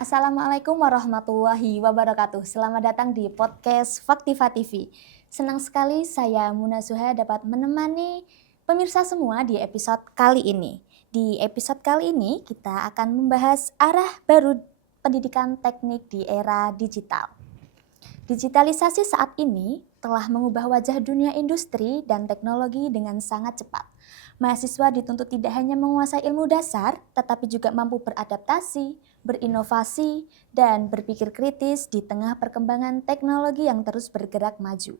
Assalamualaikum warahmatullahi wabarakatuh. Selamat datang di podcast Faktiva TV. Senang sekali saya Muna Suha dapat menemani pemirsa semua di episode kali ini. Di episode kali ini kita akan membahas arah baru pendidikan teknik di era digital. Digitalisasi saat ini telah mengubah wajah dunia industri dan teknologi dengan sangat cepat. Mahasiswa dituntut tidak hanya menguasai ilmu dasar, tetapi juga mampu beradaptasi, berinovasi, dan berpikir kritis di tengah perkembangan teknologi yang terus bergerak maju.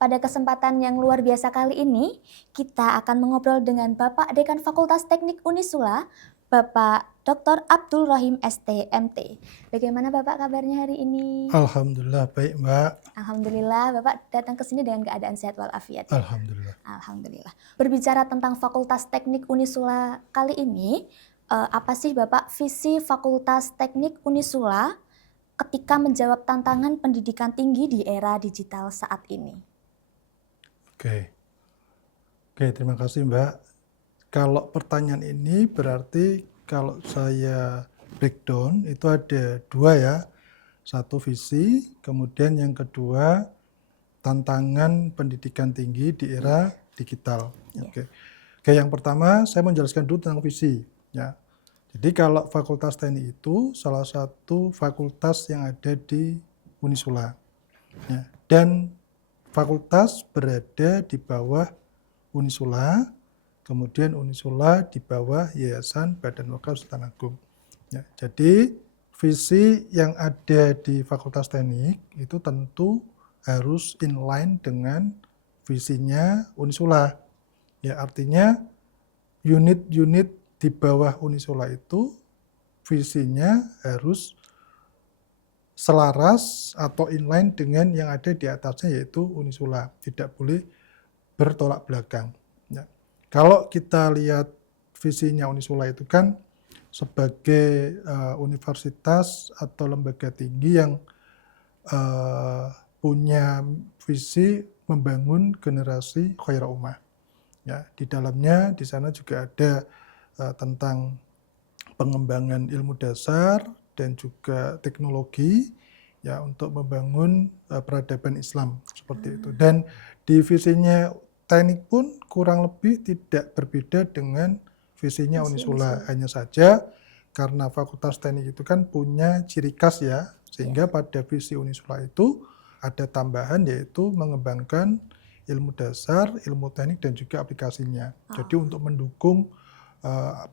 Pada kesempatan yang luar biasa kali ini, kita akan mengobrol dengan Bapak Dekan Fakultas Teknik Unisula, Bapak Dr. Abdul Rahim ST.MT. Bagaimana Bapak kabarnya hari ini? Alhamdulillah baik Mbak. Alhamdulillah, Bapak datang ke sini dengan keadaan sehat walafiat. Ya? Alhamdulillah. Alhamdulillah. Berbicara tentang Fakultas Teknik Unisula kali ini, apa sih Bapak visi Fakultas Teknik Unisula ketika menjawab tantangan pendidikan tinggi di era digital saat ini? Oke, terima kasih Mbak. Kalau pertanyaan ini berarti kalau saya breakdown itu ada dua ya. Satu visi, kemudian yang kedua tantangan pendidikan tinggi di era digital. Oke, yang pertama saya menjelaskan dulu tentang visi. Ya. Jadi kalau Fakultas Teknik itu salah satu fakultas yang ada di Unisula. Ya. Dan fakultas berada di bawah Unisula, kemudian Unisula di bawah Yayasan Badan Wakaf Sultan Agung. Ya, jadi visi yang ada di Fakultas Teknik itu tentu harus inline dengan visinya Unisula. Ya, artinya unit-unit di bawah Unisula itu visinya harus selaras atau inline dengan yang ada di atasnya yaitu Unisula. Tidak boleh bertolak belakang. Ya. Kalau kita lihat visinya Unisula itu kan sebagai universitas atau lembaga tinggi yang punya visi membangun generasi khairah ummah. Ya, di dalamnya di sana juga ada tentang pengembangan ilmu dasar dan juga teknologi ya untuk membangun peradaban Islam seperti itu. Dan di visinya teknik pun kurang lebih tidak berbeda dengan visinya Unisula. Hanya saja karena Fakultas Teknik itu kan punya ciri khas ya, sehingga pada visi Unisula itu ada tambahan yaitu mengembangkan ilmu dasar, ilmu teknik dan juga aplikasinya. Jadi untuk mendukung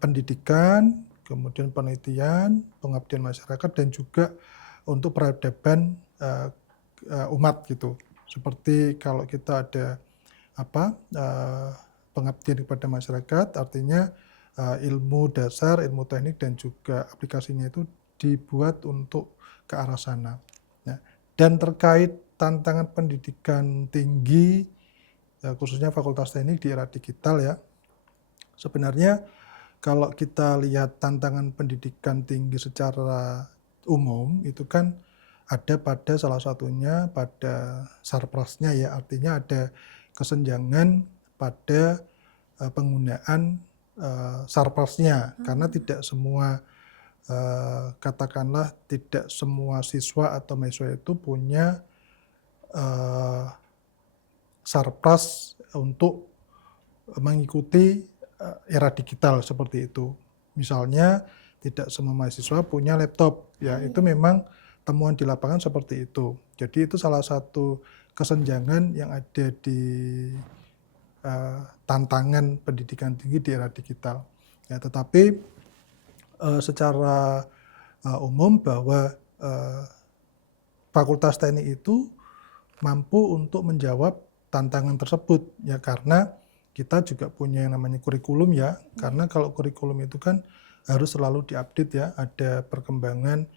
pendidikan, kemudian penelitian, pengabdian masyarakat dan juga untuk peradaban umat gitu. Seperti kalau kita ada pengabdian kepada masyarakat, artinya ilmu dasar, ilmu teknik dan juga aplikasinya itu dibuat untuk ke arah sana. Ya. Dan terkait tantangan pendidikan tinggi, khususnya Fakultas Teknik di era digital ya, sebenarnya kalau kita lihat tantangan pendidikan tinggi secara umum itu kan ada pada salah satunya pada sarprasnya ya, artinya ada kesenjangan pada penggunaan sarprasnya karena tidak semua katakanlah tidak semua siswa atau mahasiswa itu punya sarpras untuk mengikuti era digital seperti itu. Misalnya tidak semua mahasiswa punya laptop, ya itu memang temuan di lapangan seperti itu. Jadi itu salah satu kesenjangan yang ada di tantangan pendidikan tinggi di era digital. Ya, tetapi secara umum bahwa Fakultas Teknik itu mampu untuk menjawab tantangan tersebut ya karena kita juga punya yang namanya kurikulum ya, karena kalau kurikulum itu kan harus selalu diupdate ya, ada perkembangan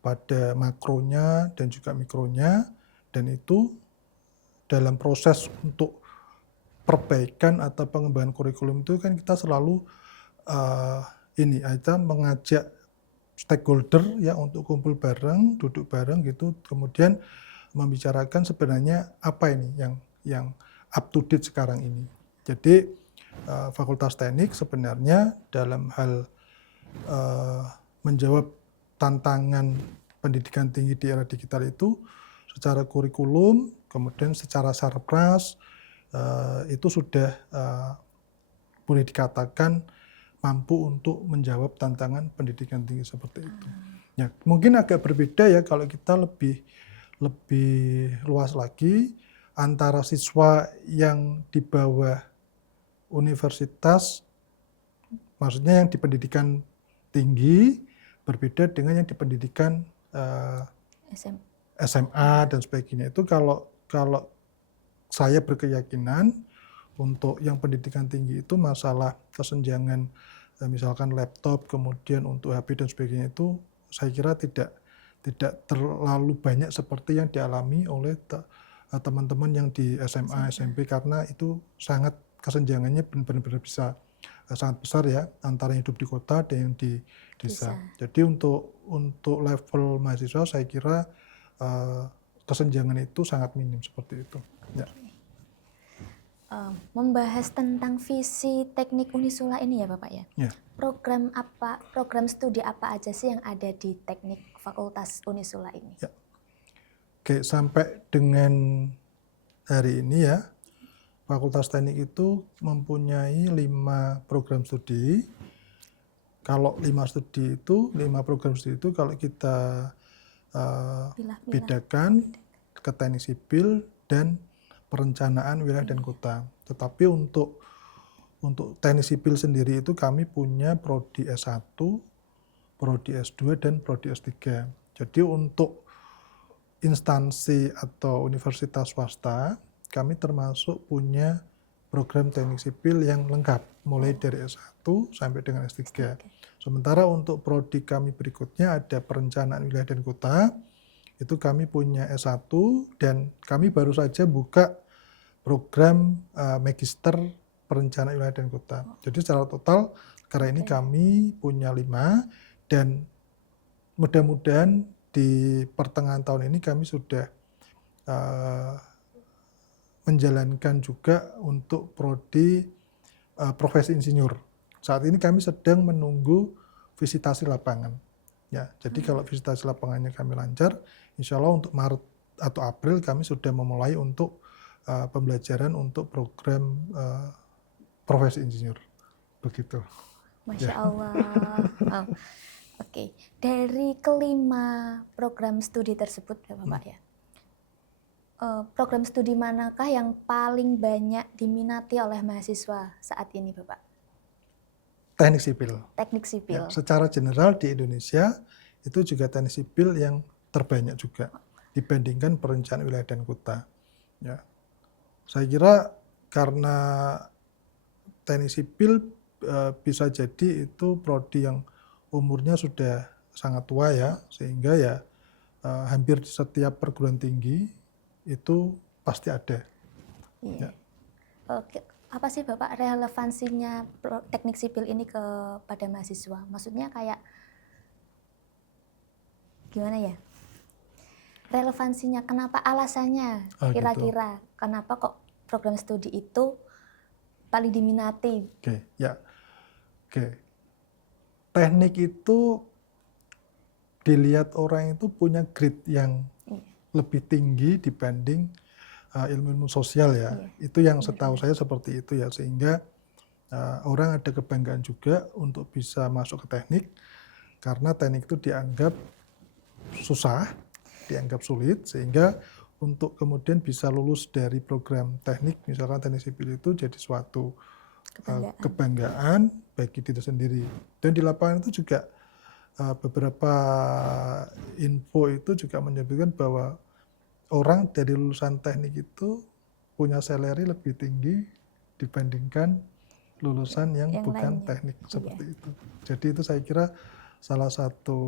pada makronya dan juga mikronya, dan itu dalam proses untuk perbaikan atau pengembangan kurikulum itu kan kita selalu mengajak stakeholder ya untuk kumpul bareng, duduk bareng gitu, kemudian membicarakan sebenarnya apa ini yang up to date sekarang ini. Jadi Fakultas Teknik sebenarnya dalam hal menjawab tantangan pendidikan tinggi di era digital itu secara kurikulum, kemudian secara sarpras, itu sudah boleh dikatakan mampu untuk menjawab tantangan pendidikan tinggi seperti itu. Ya, mungkin agak berbeda ya kalau kita lebih luas lagi antara siswa yang di bawah universitas, maksudnya yang di pendidikan tinggi berbeda dengan yang di pendidikan SMA dan sebagainya. Itu kalau saya berkeyakinan untuk yang pendidikan tinggi itu masalah kesenjangan misalkan laptop, kemudian untuk HP dan sebagainya itu saya kira tidak terlalu banyak seperti yang dialami oleh teman-teman yang di SMA, SMP, karena itu sangat kesenjangannya benar-benar bisa sangat besar ya antara yang hidup di kota dan yang di desa. Jadi untuk level mahasiswa saya kira kesenjangan itu sangat minim seperti itu. Ya. Membahas tentang visi teknik Unisula ini ya Bapak ya. Ya. Program studi apa aja sih yang ada di teknik Fakultas Unisula ini? Ya. Oke, sampai dengan hari ini ya, Fakultas Teknik itu mempunyai 5 program studi. Kalau 5 program studi itu kalau kita bedakan ke teknik sipil dan perencanaan wilayah dan kota. Tetapi untuk teknik sipil sendiri itu kami punya prodi S1, prodi S2 dan prodi S3. Jadi untuk instansi atau universitas swasta kami termasuk punya program teknik sipil yang lengkap mulai dari S1 sampai dengan S3. Sementara untuk prodi kami berikutnya ada perencanaan wilayah dan kota. Itu kami punya S1 dan kami baru saja buka program magister perencanaan wilayah dan kota. Jadi secara total karena ini kami punya 5 dan mudah-mudahan di pertengahan tahun ini kami sudah menjalankan juga untuk prodi profesi insinyur. Saat ini kami sedang menunggu visitasi lapangan. Ya, jadi kalau visitasi lapangannya kami lancar, insya Allah untuk Maret atau April kami sudah memulai untuk pembelajaran untuk program profesi insinyur. Begitu. Masya Allah. Oke. Dari kelima program studi tersebut ya Bapak ya, program studi manakah yang paling banyak diminati oleh mahasiswa saat ini Bapak? Teknik sipil. Teknik sipil. Ya, secara general di Indonesia itu juga teknik sipil yang terbanyak juga dibandingkan perencanaan wilayah dan kota. Ya. Saya kira karena teknik sipil bisa jadi itu prodi yang umurnya sudah sangat tua ya, sehingga ya hampir di setiap perguruan tinggi itu pasti ada. Iya. Ya. Oke. Apa sih Bapak relevansinya teknik sipil ini kepada mahasiswa? Maksudnya kayak gimana ya? Relevansinya, kenapa alasannya kira-kira? Gitu. Kenapa kok program studi itu paling diminati? Oke, ya. Oke. Teknik itu dilihat orang itu punya grade yang lebih tinggi dibanding ilmu-ilmu sosial ya. Itu yang setahu saya seperti itu ya, sehingga orang ada kebanggaan juga untuk bisa masuk ke teknik karena teknik itu dianggap susah, dianggap sulit, sehingga untuk kemudian bisa lulus dari program teknik, misalkan teknik sipil itu jadi suatu kebanggaan bagi diri sendiri. Dan di lapangan itu juga beberapa info itu juga menyebutkan bahwa orang dari lulusan teknik itu punya salary lebih tinggi dibandingkan lulusan yang bukan lainnya. Teknik seperti itu. Jadi itu saya kira salah satu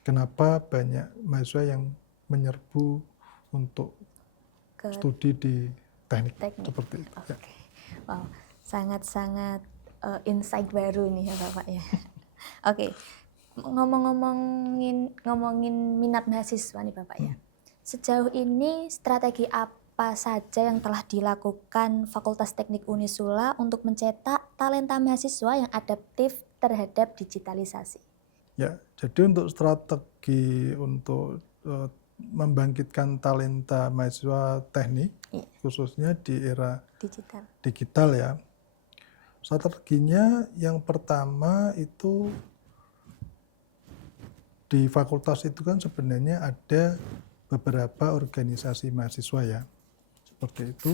kenapa banyak mahasiswa yang menyerbu untuk studi di teknik. Seperti itu. Okay. Ya. Wow, sangat-sangat insight baru nih ya Bapak ya. Oke. Ngomongin minat mahasiswa nih Bapak ya. Sejauh ini strategi apa saja yang telah dilakukan Fakultas Teknik Unisula untuk mencetak talenta mahasiswa yang adaptif terhadap digitalisasi? Ya, jadi untuk strategi untuk membangkitkan talenta mahasiswa teknik, Iya, khususnya di era digital. digital ya, strateginya yang pertama itu di fakultas itu kan sebenarnya ada beberapa organisasi mahasiswa ya, seperti itu.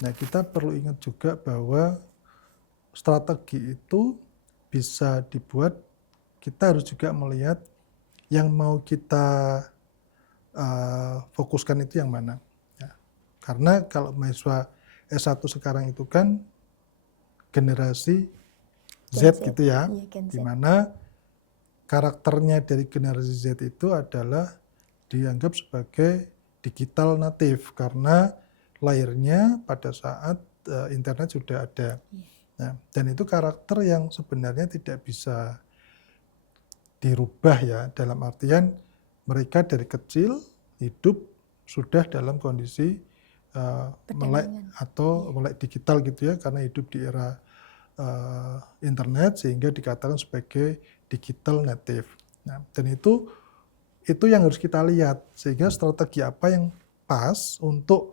Nah, kita perlu ingat juga bahwa strategi itu bisa dibuat, kita harus juga melihat yang mau kita fokuskan itu yang mana. Ya. Karena kalau mahasiswa S1 sekarang itu kan generasi Gen Z Z. gitu ya, Iya, Gen di Z. mana karakternya dari generasi Z itu adalah dianggap sebagai digital native karena lahirnya pada saat internet sudah ada. Iya. Nah, dan itu karakter yang sebenarnya tidak bisa dirubah ya, dalam artian mereka dari kecil hidup sudah dalam kondisi melek Perdagangan. atau Iya. melek digital gitu ya, karena hidup di era internet sehingga dikatakan sebagai digital native. Nah, dan itu yang harus kita lihat, sehingga strategi apa yang pas untuk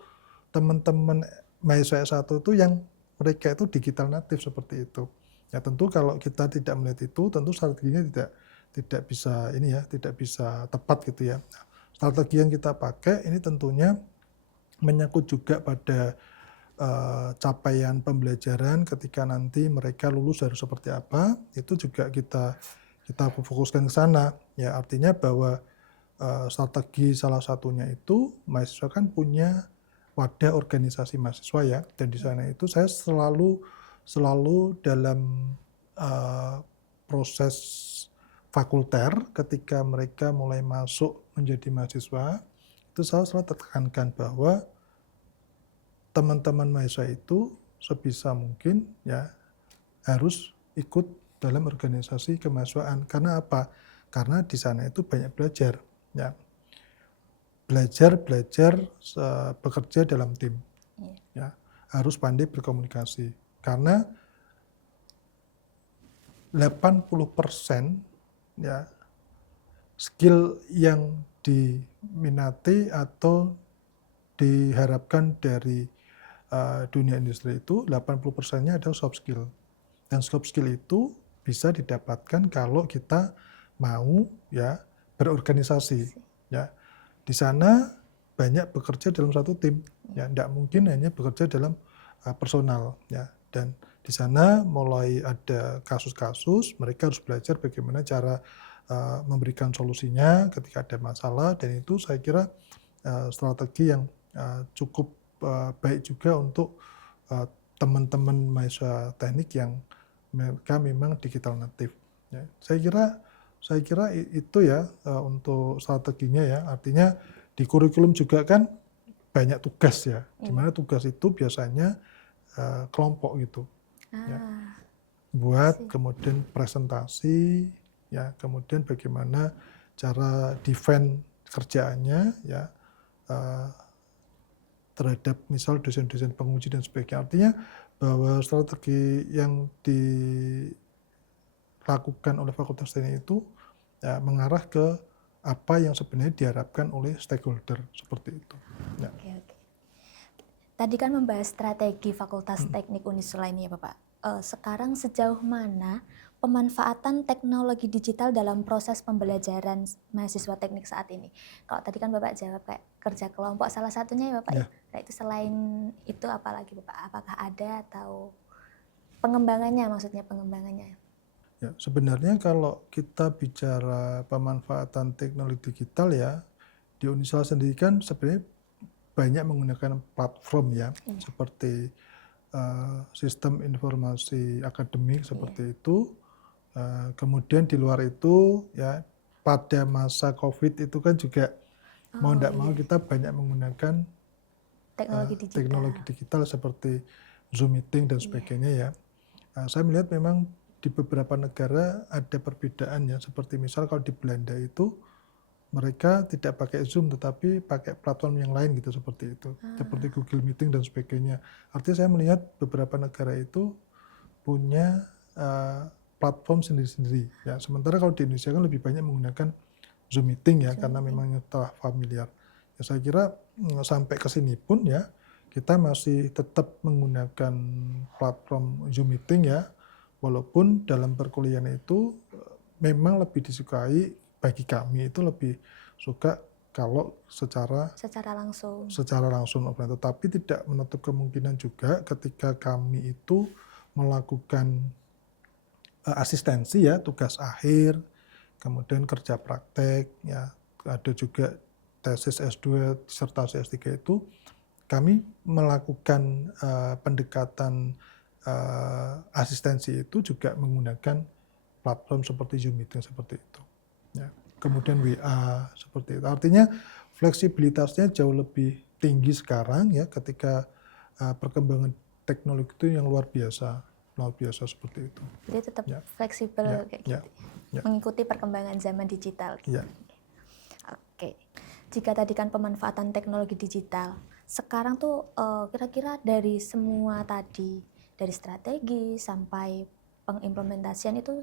teman-teman mahasiswa S1 itu yang mereka itu digital native seperti itu. Ya tentu kalau kita tidak melihat itu, tentu strateginya tidak bisa ini ya, tidak bisa tepat gitu ya. Nah, strategi yang kita pakai ini tentunya menyangkut juga pada capaian pembelajaran ketika nanti mereka lulus harus seperti apa, itu juga kita fokuskan ke sana. Ya artinya bahwa strategi salah satunya itu mahasiswa kan punya wadah organisasi mahasiswa ya, dan di sana itu saya selalu dalam proses fakulter ketika mereka mulai masuk menjadi mahasiswa itu saya selalu tekankan bahwa teman-teman mahasiswa itu sebisa mungkin ya harus ikut dalam organisasi kemahasiswaan. Karena apa? Karena di sana itu banyak belajar ya. Belajar bekerja dalam tim. Ya, harus pandai berkomunikasi. Karena 80% ya skill yang diminati atau diharapkan dari dunia industri itu 80%-nya adalah soft skill. Dan soft skill itu bisa didapatkan kalau kita mau ya berorganisasi ya. Di sana banyak bekerja dalam satu tim ya, tidak mungkin hanya bekerja dalam personal ya. Dan di sana mulai ada kasus-kasus, mereka harus belajar bagaimana cara memberikan solusinya ketika ada masalah, dan itu saya kira strategi yang cukup baik juga untuk teman-teman mahasiswa teknik yang mereka memang digital native. Ya, saya kira itu ya untuk strateginya ya. Artinya di kurikulum juga kan banyak tugas ya, di mana tugas itu biasanya kelompok gitu. Ya. Buat kemudian presentasi, ya kemudian bagaimana cara defend kerjaannya ya terhadap misal dosen-dosen penguji dan sebagainya. Artinya bahwa strategi yang dilakukan oleh Fakultas Teknik itu ya, mengarah ke apa yang sebenarnya diharapkan oleh stakeholder seperti itu. Ya. Oke. Tadi kan membahas strategi Fakultas Teknik Unisula ini ya Bapak. Sekarang sejauh mana pemanfaatan teknologi digital dalam proses pembelajaran mahasiswa teknik saat ini? Kalau tadi kan Bapak jawab kayak kerja kelompok salah satunya ya Bapak ya. Nah itu selain itu apa lagi Bapak? Apakah ada atau pengembangannya, maksudnya pengembangannya? Ya, sebenarnya kalau kita bicara pemanfaatan teknologi digital ya, di Unisula sendiri kan sebenarnya banyak menggunakan platform ya, seperti sistem informasi akademik seperti itu. Kemudian di luar itu ya pada masa COVID itu kan juga mau tidak mau kita banyak menggunakan teknologi digital seperti Zoom meeting dan sebagainya ya. Saya melihat memang di beberapa negara ada perbedaan ya, seperti misal kalau di Belanda itu mereka tidak pakai Zoom tetapi pakai platform yang lain gitu, seperti itu, seperti Google Meeting dan sebagainya. Artinya saya melihat beberapa negara itu punya platform sendiri-sendiri ya. Sementara kalau di Indonesia kan lebih banyak menggunakan Zoom meeting ya, Zoom karena meeting. memang telah familiar. Ya, saya kira sampai ke sini pun ya kita masih tetap menggunakan platform Zoom meeting ya, walaupun dalam perkuliahan itu memang lebih disukai, bagi kami itu lebih suka kalau secara Secara langsung. offline. Tetapi tidak menutup kemungkinan juga ketika kami itu melakukan asistensi ya, tugas akhir, kemudian kerja praktek ya, ada juga tesis S2, disertasi S3 itu kami melakukan pendekatan asistensi itu juga menggunakan platform seperti Zoom Meeting seperti itu. Ya. Kemudian WA seperti itu. Artinya fleksibilitasnya jauh lebih tinggi sekarang ya ketika perkembangan teknologi itu yang luar biasa seperti itu. Jadi tetap Ya. fleksibel Ya, kayak ya, gitu. ya. Mengikuti perkembangan zaman digital. Gitu. Ya. Oke. Jika tadi kan pemanfaatan teknologi digital, sekarang tuh kira-kira dari semua tadi, dari strategi sampai pengimplementasian itu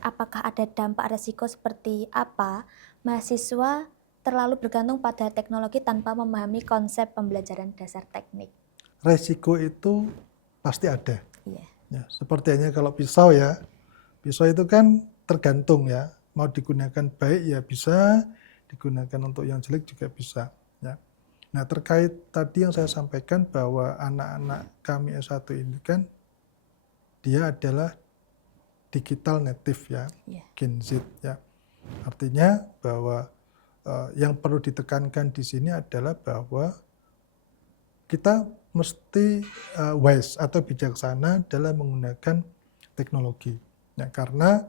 apakah ada dampak resiko seperti apa mahasiswa terlalu bergantung pada teknologi tanpa memahami konsep pembelajaran dasar teknik? Resiko itu pasti ada. Iya. Ya, seperti hanya kalau pisau ya, pisau itu kan tergantung ya, mau digunakan baik ya bisa, digunakan untuk yang jelek juga bisa. Ya. Nah terkait tadi yang saya sampaikan bahwa anak-anak kami S1 ini kan dia adalah digital native ya, Gen Z ya. Artinya bahwa yang perlu ditekankan di sini adalah bahwa kita mesti wise atau bijaksana dalam menggunakan teknologi. Ya, karena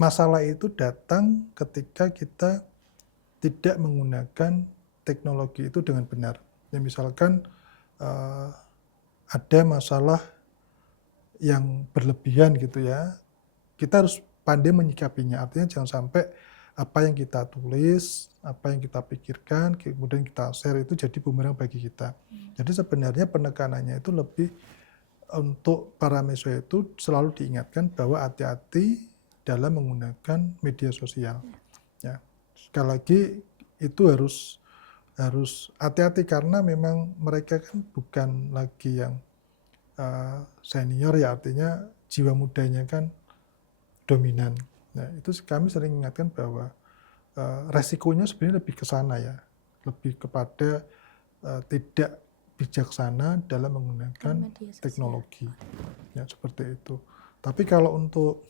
masalah itu datang ketika kita tidak menggunakan teknologi itu dengan benar. Ya, misalkan ada masalah yang berlebihan gitu ya, kita harus pandai menyikapinya. Artinya jangan sampai apa yang kita tulis, apa yang kita pikirkan, kemudian kita share itu jadi bumerang bagi kita. Jadi sebenarnya penekanannya itu lebih untuk para mahasiswa itu selalu diingatkan bahwa hati-hati dalam menggunakan media sosial. Ya. Sekali lagi itu harus hati-hati karena memang mereka kan bukan lagi yang senior ya, artinya jiwa mudanya kan dominan. Nah, itu kami sering ingatkan bahwa resikonya sebenarnya lebih ke sana ya, lebih kepada tidak bijaksana dalam menggunakan teknologi. Ya, seperti itu. Tapi kalau untuk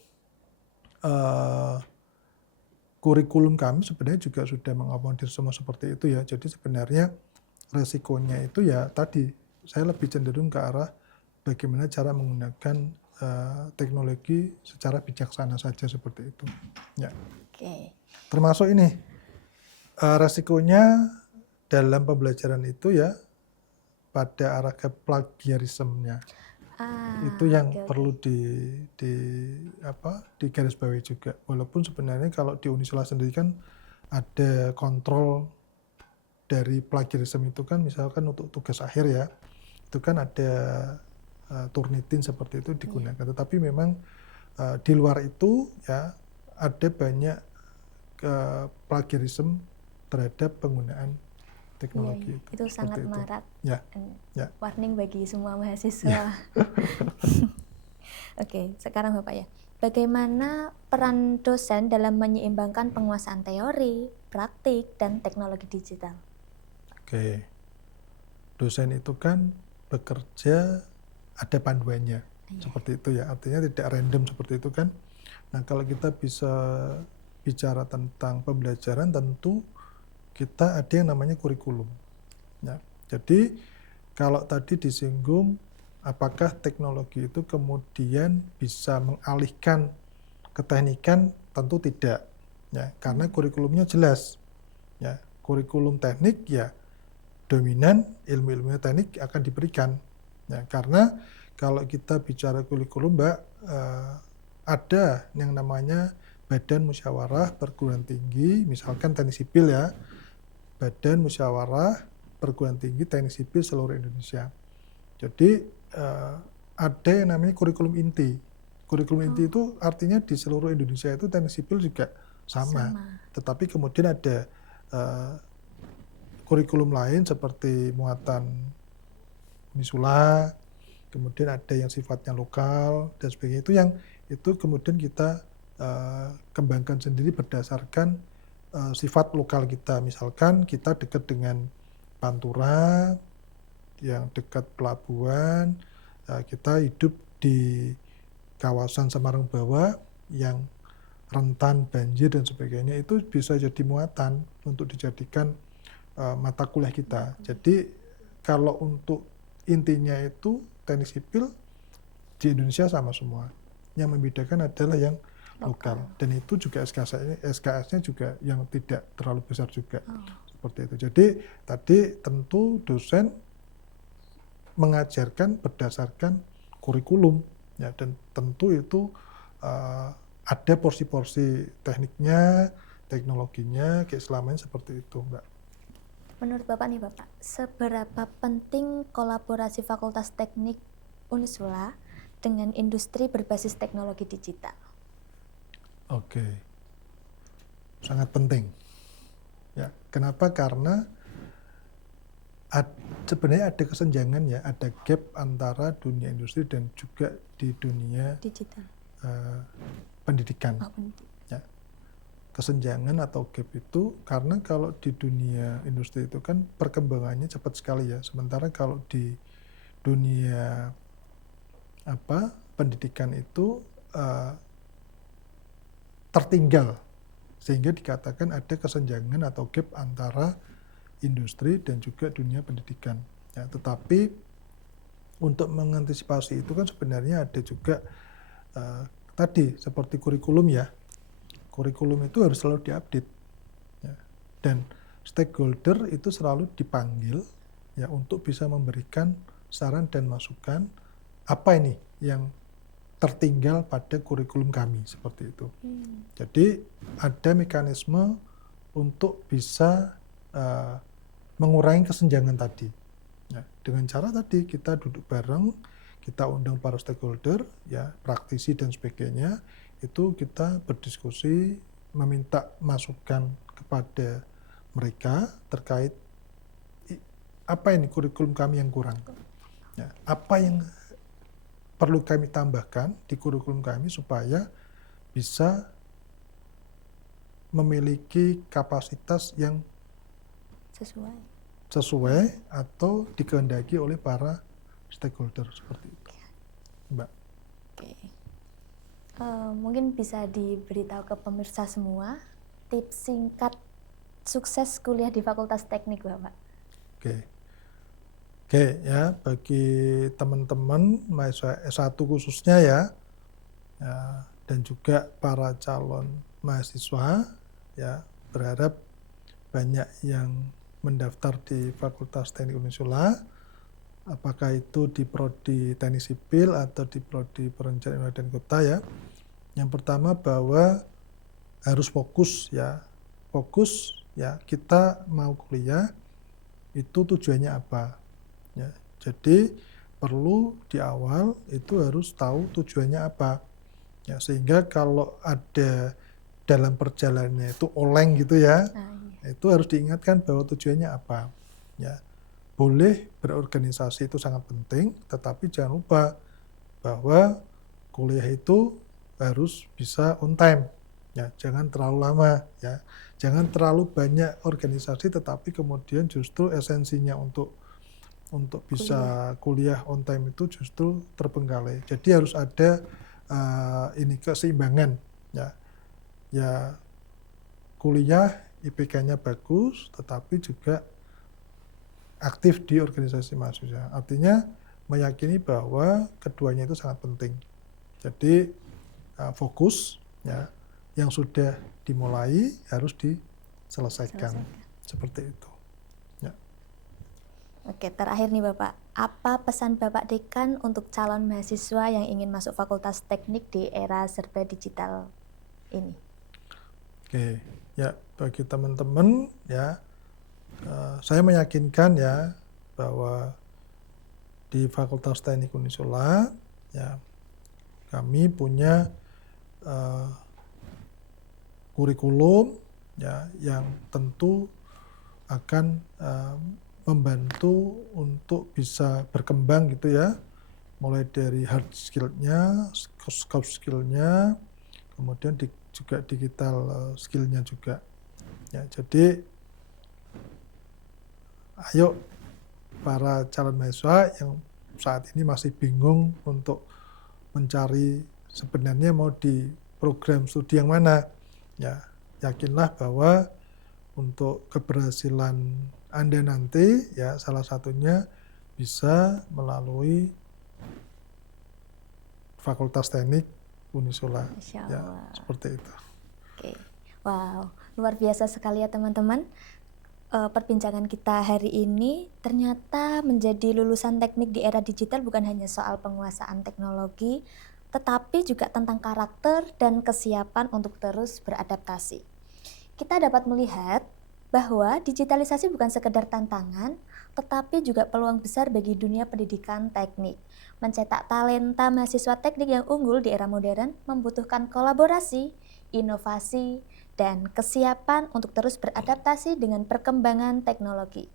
kurikulum kami sebenarnya juga sudah mengakomodir semua seperti itu ya. Jadi sebenarnya resikonya itu ya tadi, saya lebih cenderung ke arah bagaimana cara menggunakan teknologi secara bijaksana saja seperti itu. Ya. Oke. Termasuk ini resikonya dalam pembelajaran itu ya pada arah ke plagiarismenya. Itu yang perlu digarisbawahi juga. Walaupun sebenarnya kalau di Unisula sendiri kan ada kontrol dari plagiarisme itu kan, misalkan untuk tugas akhir ya, itu kan ada Turnitin seperti itu digunakan. Tetapi memang di luar itu ya ada banyak plagiarisme terhadap penggunaan teknologi. Itu sangat marak. Ya. Warning bagi semua mahasiswa. Oke, sekarang Bapak ya. Bagaimana peran dosen dalam menyeimbangkan penguasaan teori, praktik, dan teknologi digital? Oke. Dosen itu kan bekerja ada panduannya. Seperti itu ya. Artinya tidak random seperti itu kan. Nah, kalau kita bisa bicara tentang pembelajaran, tentu kita ada yang namanya kurikulum. Ya. Jadi kalau tadi disinggung apakah teknologi itu kemudian bisa mengalihkan keteknikan, tentu tidak. Ya, karena kurikulumnya jelas. Ya, kurikulum teknik ya dominan ilmu-ilmu teknik akan diberikan. Ya, karena kalau kita bicara kurikulum, Mbak, ada yang namanya Badan Musyawarah Perguruan Tinggi, misalkan teknik sipil ya, Badan Musyawarah Perguruan Tinggi Teknik Sipil seluruh Indonesia. Jadi ada yang namanya kurikulum inti. Kurikulum inti itu artinya di seluruh Indonesia itu teknik sipil juga sama. Tetapi kemudian ada kurikulum lain seperti muatan Unisula, kemudian ada yang sifatnya lokal dan sebagainya. Itu kemudian kita kembangkan sendiri berdasarkan sifat lokal kita. Misalkan kita dekat dengan Pantura, yang dekat pelabuhan, kita hidup di kawasan Semarang Bawah yang rentan banjir dan sebagainya, itu bisa jadi muatan untuk dijadikan mata kuliah kita. Jadi kalau untuk intinya itu teknik sipil di Indonesia sama semua. Yang membedakan adalah yang lokal. Dan itu juga SKS-nya juga yang tidak terlalu besar juga. Seperti itu. Jadi tadi tentu dosen mengajarkan berdasarkan kurikulum, ya, dan tentu itu ada porsi-porsi tekniknya, teknologinya, keislamannya seperti itu, Mbak. Menurut Bapak nih Bapak, seberapa penting kolaborasi Fakultas Teknik Unisula dengan industri berbasis teknologi digital? Oke, sangat penting. Ya, kenapa? Karena sebenarnya ada kesenjangan, ya, ada gap antara dunia industri dan juga di dunia digital pendidikan. Ya. Kesenjangan atau gap itu karena kalau di dunia industri itu kan perkembangannya cepat sekali, ya. Sementara kalau di dunia pendidikan itu tertinggal, sehingga dikatakan ada kesenjangan atau gap antara industri dan juga dunia pendidikan. Ya, tetapi untuk mengantisipasi itu kan sebenarnya ada juga tadi seperti kurikulum, ya. Kurikulum itu harus selalu diupdate, ya. Dan stakeholder itu selalu dipanggil, ya, untuk bisa memberikan saran dan masukan apa ini yang tertinggal pada kurikulum kami, seperti itu. Jadi ada mekanisme untuk bisa mengurangi kesenjangan tadi. Ya, dengan cara tadi kita duduk bareng, kita undang para stakeholder, ya, praktisi dan sebagainya, itu kita berdiskusi, meminta masukan kepada mereka terkait apa ini kurikulum kami yang kurang, ya, apa yang perlu kami tambahkan di kurikulum kami supaya bisa memiliki kapasitas yang sesuai atau dikehendaki oleh para stakeholder, seperti itu, Mbak. Oke. Mungkin bisa diberitahu ke pemirsa semua tips singkat sukses kuliah di Fakultas Teknik, Bapak. Oke, ya, bagi teman-teman mahasiswa S1 khususnya, ya, dan juga para calon mahasiswa, ya, berharap banyak yang mendaftar di Fakultas Teknik Unisula, apakah itu di prodi Teknik Sipil atau di prodi Perencanaan Wilayah dan Kota, ya. Yang pertama bahwa harus fokus, ya. Fokus, ya, kita mau kuliah itu tujuannya apa, ya. Jadi perlu di awal itu harus tahu tujuannya apa, ya, sehingga kalau ada dalam perjalanannya itu oleng gitu, ya, itu harus diingatkan bahwa tujuannya apa, ya. Boleh berorganisasi itu sangat penting, tetapi jangan lupa bahwa kuliah itu harus bisa on time, ya, jangan terlalu lama, ya, jangan terlalu banyak organisasi tetapi kemudian justru esensinya untuk bisa kuliah on time itu justru terbengkalai. Jadi harus ada ini keseimbangan, ya, ya, kuliah IPK-nya bagus tetapi juga aktif di organisasi mahasiswa. Artinya meyakini bahwa keduanya itu sangat penting. Jadi fokus, ya, yang sudah dimulai harus diselesaikan. Seperti itu, ya. Oke, terakhir nih Bapak, apa pesan Bapak Dekan untuk calon mahasiswa yang ingin masuk Fakultas Teknik di era serba digital ini? Oke, ya, bagi teman-teman, ya, saya meyakinkan, ya, bahwa di Fakultas Teknik Unisula Ya, kami punya kurikulum ya yang tentu akan membantu untuk bisa berkembang gitu ya, mulai dari hard skill-nya, soft skill-nya, kemudian juga digital skill-nya juga. Ya, jadi ayo para calon mahasiswa yang saat ini masih bingung untuk mencari sebenarnya mau di program studi yang mana, ya yakinlah bahwa untuk keberhasilan Anda nanti ya salah satunya bisa melalui Fakultas Teknik Unisula. Masya Ya, Allah. seperti itu. Oke. Wow, luar biasa sekali ya teman-teman. Perbincangan kita hari ini ternyata menjadi lulusan teknik di era digital bukan hanya soal penguasaan teknologi, tetapi juga tentang karakter dan kesiapan untuk terus beradaptasi. Kita dapat melihat bahwa digitalisasi bukan sekedar tantangan, tetapi juga peluang besar bagi dunia pendidikan teknik. Mencetak talenta mahasiswa teknik yang unggul di era modern membutuhkan kolaborasi, inovasi, dan kesiapan untuk terus beradaptasi dengan perkembangan teknologi.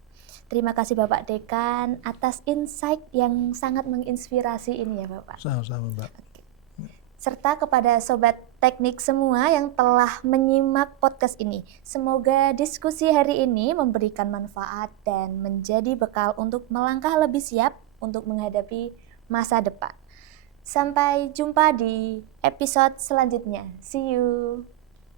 Terima kasih Bapak Dekan atas insight yang sangat menginspirasi ini ya Bapak. Sama-sama, Mbak. Serta kepada sobat teknik semua yang telah menyimak podcast ini. Semoga diskusi hari ini memberikan manfaat dan menjadi bekal untuk melangkah lebih siap untuk menghadapi masa depan. Sampai jumpa di episode selanjutnya. See you.